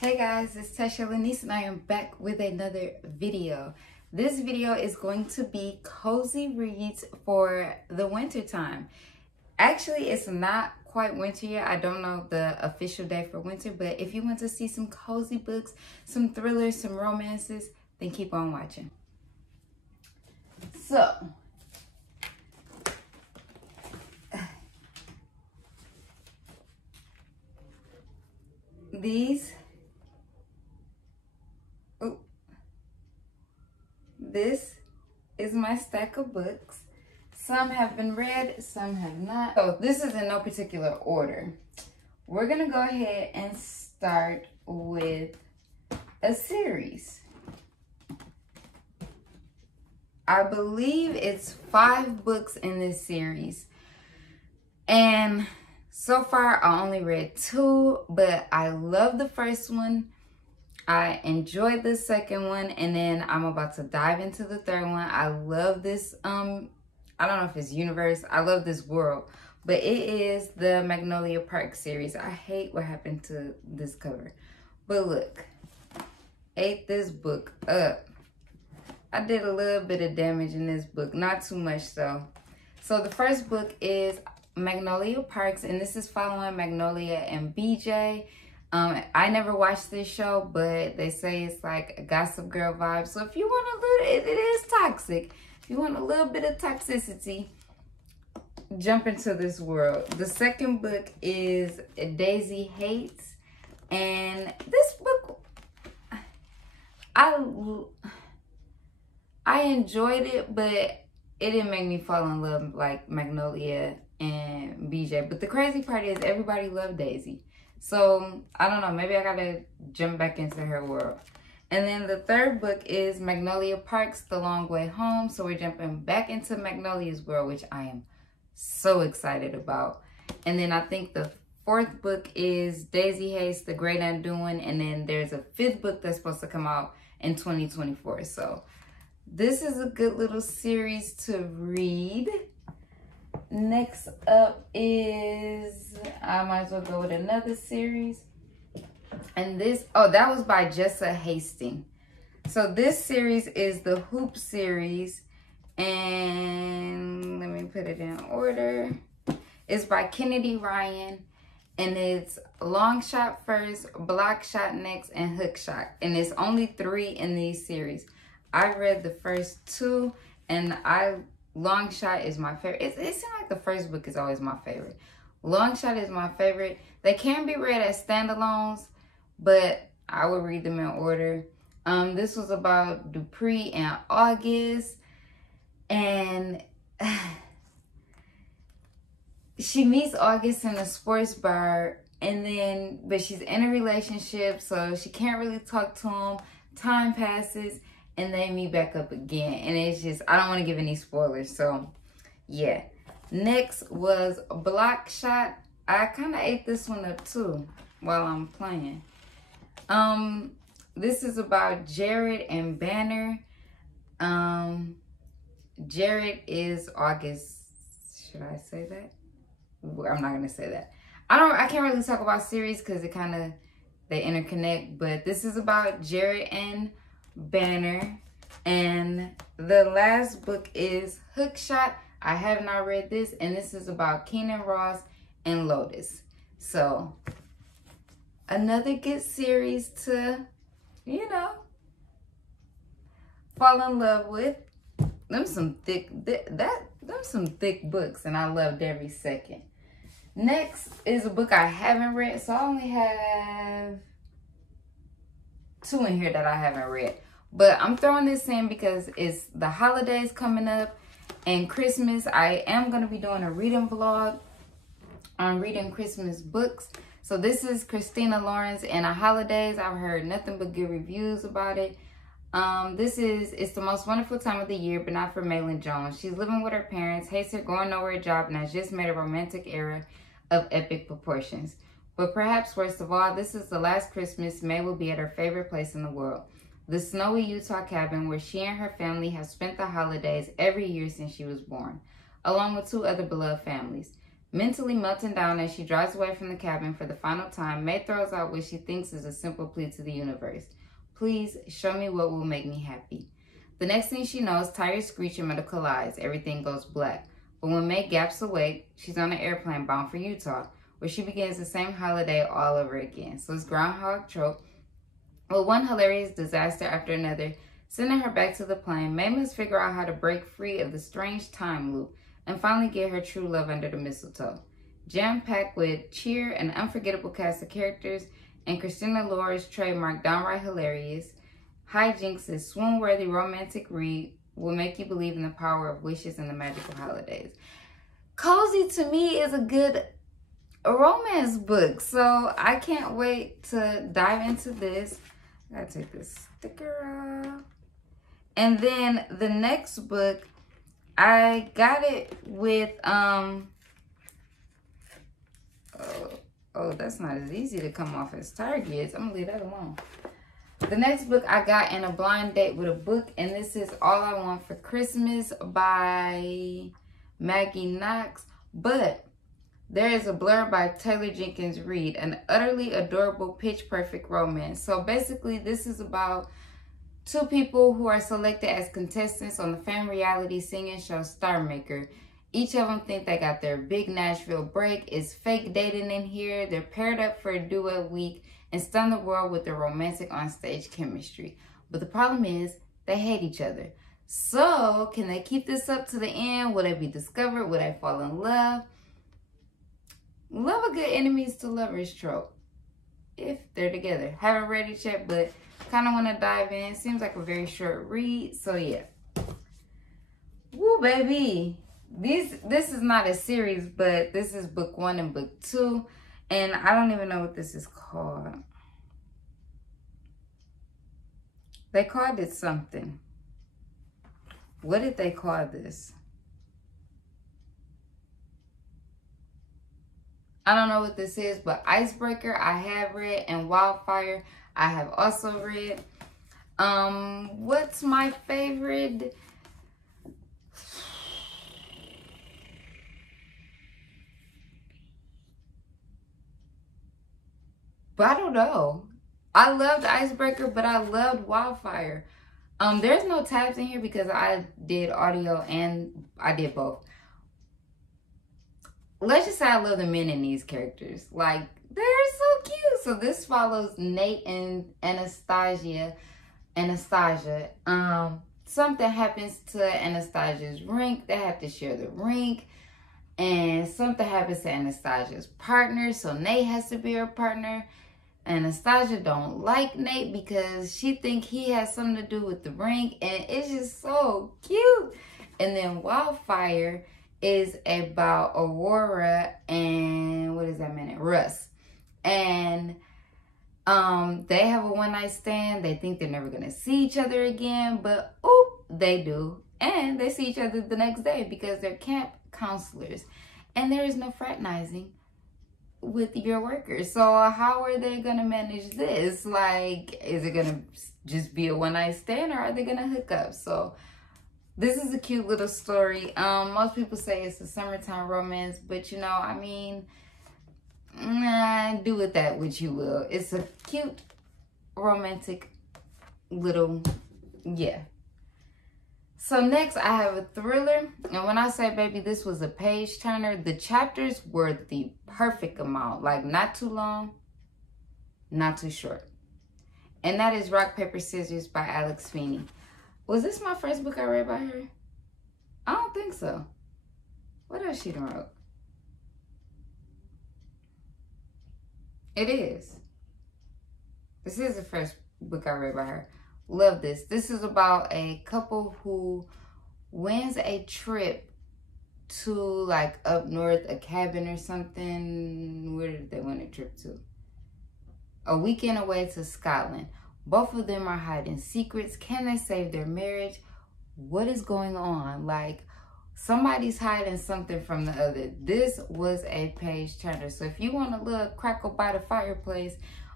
Hey guys, it's Tasha Lanice and I am back with another video. This video is going to be cozy reads for the winter time. Actually, it's not quite winter yet. I don't know the official day for winter, but if you want to see some cozy books, some thrillers, some romances, then keep on watching. So, this is my stack of books. Some have been read, some have not. So this is in no particular order. We're gonna go ahead and start with a series. I believe it's 5 books in this series. And so far I only read 2, but I love the first one. I enjoyed the second one, and then I'm about to dive into the third one. I love this, I don't know if it's universe. I love this world, but it is the Magnolia Park series. I hate what happened to this cover, but look, ate this book up. I did a little bit of damage in this book, not too much though. So the first book is Magnolia Parks, and this is following Magnolia and BJ. I never watched this show, but they say it's like a Gossip Girl vibe. So if you want a little, it is toxic. If you want a little bit of toxicity, jump into this world. The second book is Daisy Hates. And this book, I enjoyed it, but it didn't make me fall in love like Magnolia and BJ. But the crazy part is everybody loved Daisy. So, I don't know, maybe I gotta jump back into her world. And then the third book is Magnolia Parks, The Long Way Home. So we're jumping back into Magnolia's world, which I am so excited about. And then I think the fourth book is Daisy Hates, The Great Undoing. And then there's a 5th book that's supposed to come out in 2024. So this is a good little series to read. Next up is, I might as well go with another series. And this, oh, that was by Jessa Hastings. So this series is the Hoop series. And let me put it in order. It's by Kennedy Ryan. And it's Long Shot first, Block Shot next, and Hook Shot. And it's only 3 in these series. I read the first 2, and Long Shot is my favorite. It seems like the first book is always my favorite. Long Shot is my favorite. They can be read as standalones, but I would read them in order. This was about Dupree and August, and she meets August in a sports bar, but she's in a relationship, so she can't really talk to him. Time passes, and they meet back up again. And it's just, I don't want to give any spoilers. So, yeah. Next was Block Shot. I kind of ate this one up too while I'm playing. This is about Jared and Banner. Jared is August. Should I say that? I'm not going to say that. I can't really talk about series because it kind of, they interconnect. But this is about Jared and Banner. And the last book is Hook Shot. I have not read this, and this is about Keenan Ross and Lotus. So another good series to, you know, fall in love with. Them some thick books, and I loved every second. Next is a book I haven't read, so I only have 2 in here that I haven't read. But I'm throwing this in because it's the holidays coming up and Christmas. I am going to be doing a reading vlog on reading Christmas books. So this is Christina Lawrence and the Holidays. I've heard nothing but good reviews about it. It's the most wonderful time of the year, but not for Maylin Jones. She's living with her parents, hates her going nowhere job, and has just made a romantic era of epic proportions. But perhaps worst of all, this is the last Christmas May will be at her favorite place in the world. The snowy Utah cabin where she and her family have spent the holidays every year since she was born, along with 2 other beloved families. Mentally melting down as she drives away from the cabin for the final time, May throws out what she thinks is a simple plea to the universe. Please show me what will make me happy. The next thing she knows, tires screech and metal collides. Everything goes black. But when May gaps awake, she's on an airplane bound for Utah, where she begins the same holiday all over again. So it's Groundhog trope. With one hilarious disaster after another sending her back to the plane, May must figure out how to break free of the strange time loop and finally get her true love under the mistletoe. Jam-packed with cheer and unforgettable cast of characters, and Christina Lore's trademark downright hilarious, Hijinks' swoon-worthy romantic read will make you believe in the power of wishes and the magical holidays. Cozy to me is a good romance book, so I can't wait to dive into this. I gotta take this sticker off. And then the next book, I got it with, oh, that's not as easy to come off as Target. I'm gonna leave that alone. The next book I got in a blind date with a book, and this is All I Want for Christmas by Maggie Knox. But there is a blurb by Taylor Jenkins Reid, an utterly adorable, pitch-perfect romance. So basically, this is about two people who are selected as contestants on the fan reality singing show Star Maker. Each of them think they got their big Nashville break. It's fake dating in here. They're paired up for a duet week and stun the world with their romantic on-stage chemistry. But the problem is, they hate each other. So, can they keep this up to the end? Will they be discovered? Will they fall in love? Love a good enemies to lovers trope, if they're together. Haven't read it yet, but kind of want to dive in. Seems like a very short read, so yeah. Woo, baby. This is not a series, but this is book 1 and book 2. And I don't even know what this is called. They called it something. What did they call this? I don't know what this is, but Icebreaker I have read, and Wildfire I have also read. What's my favorite? But I don't know. I loved Icebreaker, but I loved Wildfire. There's no tabs in here because I did audio and I did both. Let's just say I love the men in these characters. Like, they're so cute. So this follows Nate and Anastasia. Something happens to Anastasia's rink. They have to share the rink. And something happens to Anastasia's partner. So Nate has to be her partner. Anastasia don't like Nate because she think he has something to do with the rink. And it's just so cute. And then Wildfire is about Aurora and what is that man? Russ. And they have a one-night stand. They think they're never gonna see each other again, but oop, they do. And they see each other the next day because they're camp counselors. And there is no fraternizing with your workers. So how are they gonna manage this? Like, is it gonna just be a one-night stand, or are they gonna hook up? So this is a cute little story. Most people say it's a summertime romance, but you know, I mean, do with that what you will. It's a cute, romantic little, yeah. So next I have a thriller. And when I say, baby, this was a page turner, the chapters were the perfect amount. Like, not too long, not too short. And that is Rock, Paper, Scissors by Alex Feeney. Was this my first book I read by her? I don't think so. What else she done wrote? It is. This is the first book I read by her. Love this. This is about a couple who wins a trip to, like, up north, a cabin or something. Where did they win a trip to? A weekend away to Scotland. Both of them are hiding secrets. Can they save their marriage? What is going on? Like, somebody's hiding something from the other. This was a page turner. So if you want a little crackle by the fireplace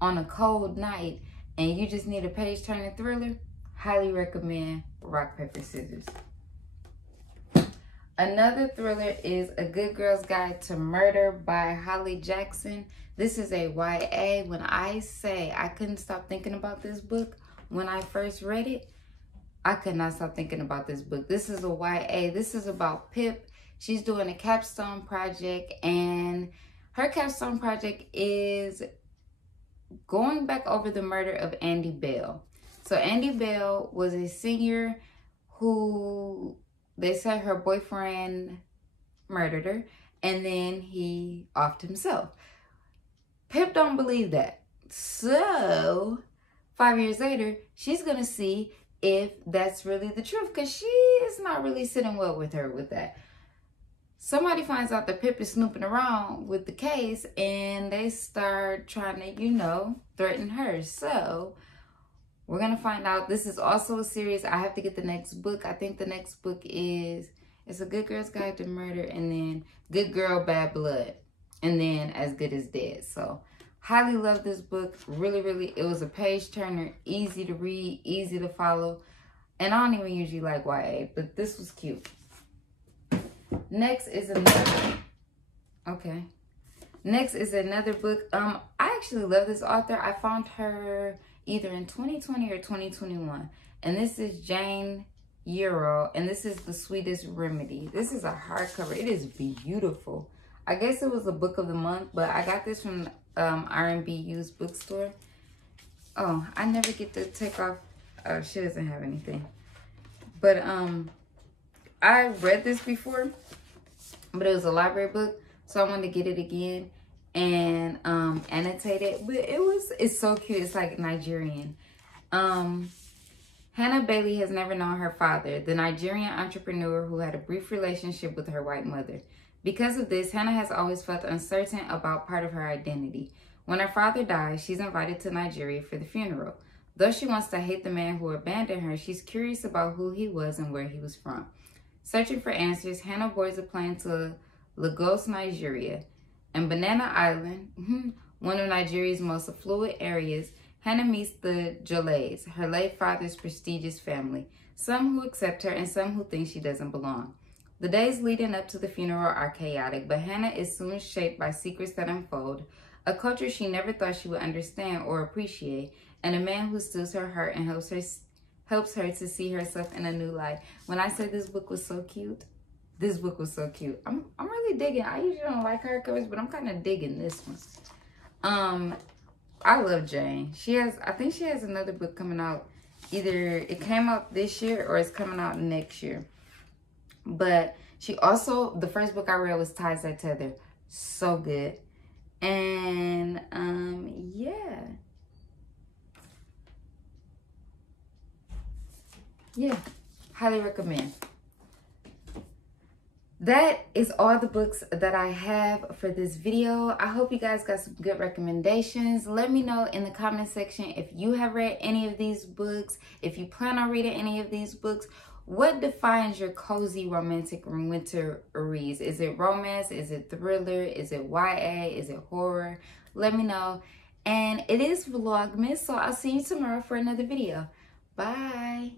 on a cold night and you just need a page turner thriller, highly recommend Rock, Paper, Scissors. Another thriller is A Good Girl's Guide to Murder by Holly Jackson. This is a YA. When I say I couldn't stop thinking about this book when I first read it, I could not stop thinking about this book. This is a YA. This is about Pip. She's doing a capstone project, and her capstone project is going back over the murder of Andy Bell. So Andy Bell was a singer who they said her boyfriend murdered her, and then he offed himself. Pip don't believe that. So 5 years later, she's going to see if that's really the truth, because she is not really sitting well with her with that. Somebody finds out that Pip is snooping around with the case, and they start trying to, you know, threaten her. So we're going to find out. This is also a series. I have to get the next book. I think the next book is, it's A Good Girl's Guide to Murder, and then Good Girl, Bad Blood, and then As Good as Dead. So highly love this book. Really, really, it was a page turner, easy to read, easy to follow. And I don't even usually like YA, but this was cute. Next is another, okay. Next is another book. I actually love this author. I found her either in 2020 or 2021. And this is Jane Euro, and this is The Sweetest Remedy. This is a hardcover. It is beautiful. I guess it was a book of the month, but I got this from R&B used bookstore. Oh, I never get to take off. Oh, she doesn't have anything. But I read this before, but it was a library book, so I wanted to get it again and annotate it. But it's so cute. It's like Nigerian. Hannah Bailey has never known her father, the Nigerian entrepreneur who had a brief relationship with her white mother. Because of this, Hannah has always felt uncertain about part of her identity. When her father dies, she's invited to Nigeria for the funeral. Though she wants to hate the man who abandoned her, she's curious about who he was and where he was from. Searching for answers, Hannah boards a plane to Lagos, Nigeria. And Banana Island, one of Nigeria's most affluent areas, Hannah meets the Jolays, her late father's prestigious family, some who accept her and some who think she doesn't belong. The days leading up to the funeral are chaotic, but Hannah is soon shaped by secrets that unfold, a culture she never thought she would understand or appreciate, and a man who steals her heart and helps her to see herself in a new light. When I said this book was so cute, this book was so cute. I'm really digging. I usually don't like hardcovers, but I'm kind of digging this one. I love Jane. I think she has another book coming out. Either it came out this year or it's coming out next year. But she also, the first book I read was Ties That Tether. So good. And yeah, highly recommend. That is all the books that I have for this video. I hope you guys got some good recommendations. Let me know in the comment section if you have read any of these books, if you plan on reading any of these books. What defines your cozy romantic winter reads? Is it romance? Is it thriller? Is it YA? Is it horror? Let me know. And it is Vlogmas, so I'll see you tomorrow for another video. Bye.